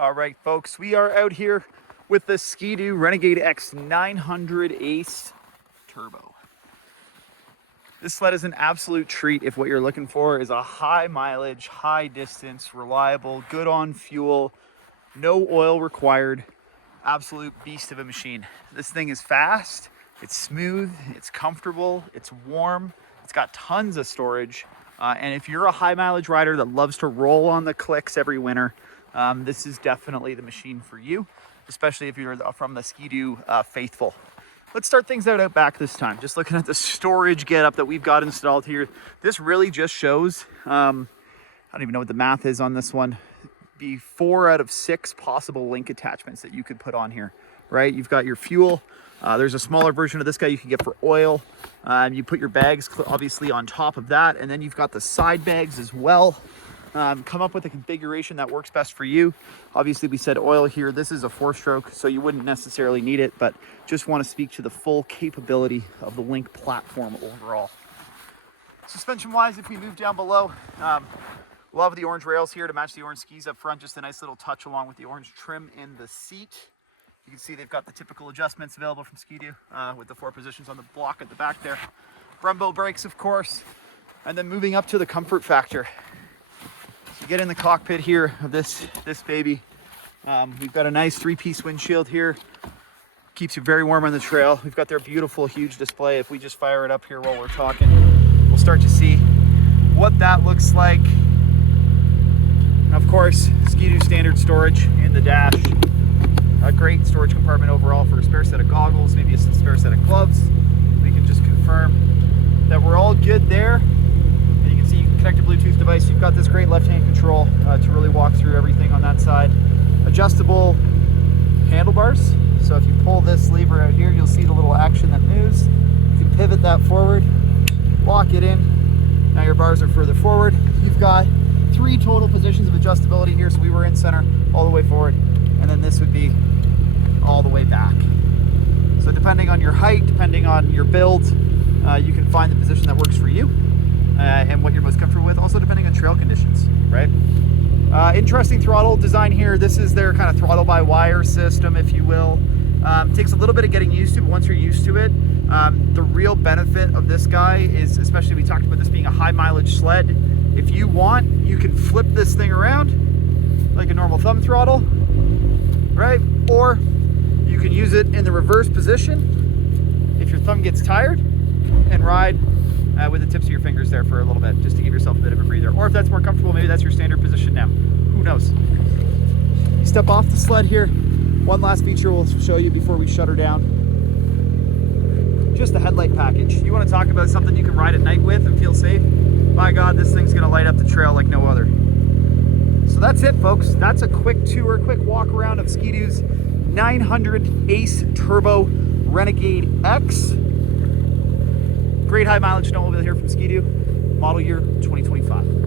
All right, folks, we are out here with the Ski-Doo Renegade X 900 Ace Turbo. This sled is an absolute treat if what you're looking for is a high mileage, high distance, reliable, good on fuel, no oil required, absolute beast of a machine. This thing is fast, it's smooth, it's comfortable, it's warm, it's got tons of storage. And if you're a high mileage rider that loves to roll on the clicks every winter, this is definitely the machine for you, especially if you're from the Ski-Doo faithful. Let's start things out back this time. Just looking at the storage getup that we've got installed here. This really just shows, I don't even know what the math is on this one, be 4 out of 6 possible link attachments that you could put on here, right? You've got your fuel. There's a smaller version of this guy you can get for oil. You put your bags obviously on top of that, and then you've got the side bags as well. Come up with a configuration that works best for you. Obviously we said oil here. This is a 4-stroke, so you wouldn't necessarily need it, but just want to speak to the full capability of the Link platform overall. Suspension wise, if we move down below, love the orange rails here to match the orange skis up front. Just a nice little touch along with the orange trim in the seat. You can see they've got the typical adjustments available from Ski-Doo with the 4 positions on the block at the back there. Brembo brakes, of course. And then moving up to the comfort factor. You get in the cockpit here of this baby. We've got a nice 3-piece windshield here. Keeps you very warm on the trail. We've got their beautiful, huge display. If we just fire it up here while we're talking, we'll start to see what that looks like. And of course, Ski-Doo standard storage in the dash. A great storage compartment overall for a spare set of goggles, maybe a spare set of gloves. We can just confirm that we're all good there. So you can connect a Bluetooth device. You've got this great left-hand control to really walk through everything on that side. Adjustable handlebars. So if you pull this lever out here, you'll see the little action that moves. You can pivot that forward, lock it in. Now your bars are further forward. You've got 3 total positions of adjustability here. So we were in center all the way forward, and then this would be all the way back. So depending on your height, depending on your build, you can find the position that works for you. And what you're most comfortable with, also depending on trail conditions, right? Interesting throttle design here. This is their kind of throttle by wire system, if you will. Takes a little bit of getting used to, but once you're used to it, the real benefit of this guy is, especially we talked about this being a high mileage sled, if you want, you can flip this thing around like a normal thumb throttle, right? Or you can use it in the reverse position if your thumb gets tired and ride with the tips of your fingers there for a little bit, just to give yourself a bit of a breather. Or if that's more comfortable, maybe that's your standard position now. Who knows? You step off the sled here. One last feature we'll show you before we shut her down. Just the headlight package. You want to talk about something you can ride at night with and feel safe? My God, this thing's going to light up the trail like no other. So that's it, folks. That's a quick tour, quick walk around of Ski-Doo's 900 Ace Turbo Renegade X. Great high mileage snowmobile here from Ski-Doo, model year 2025.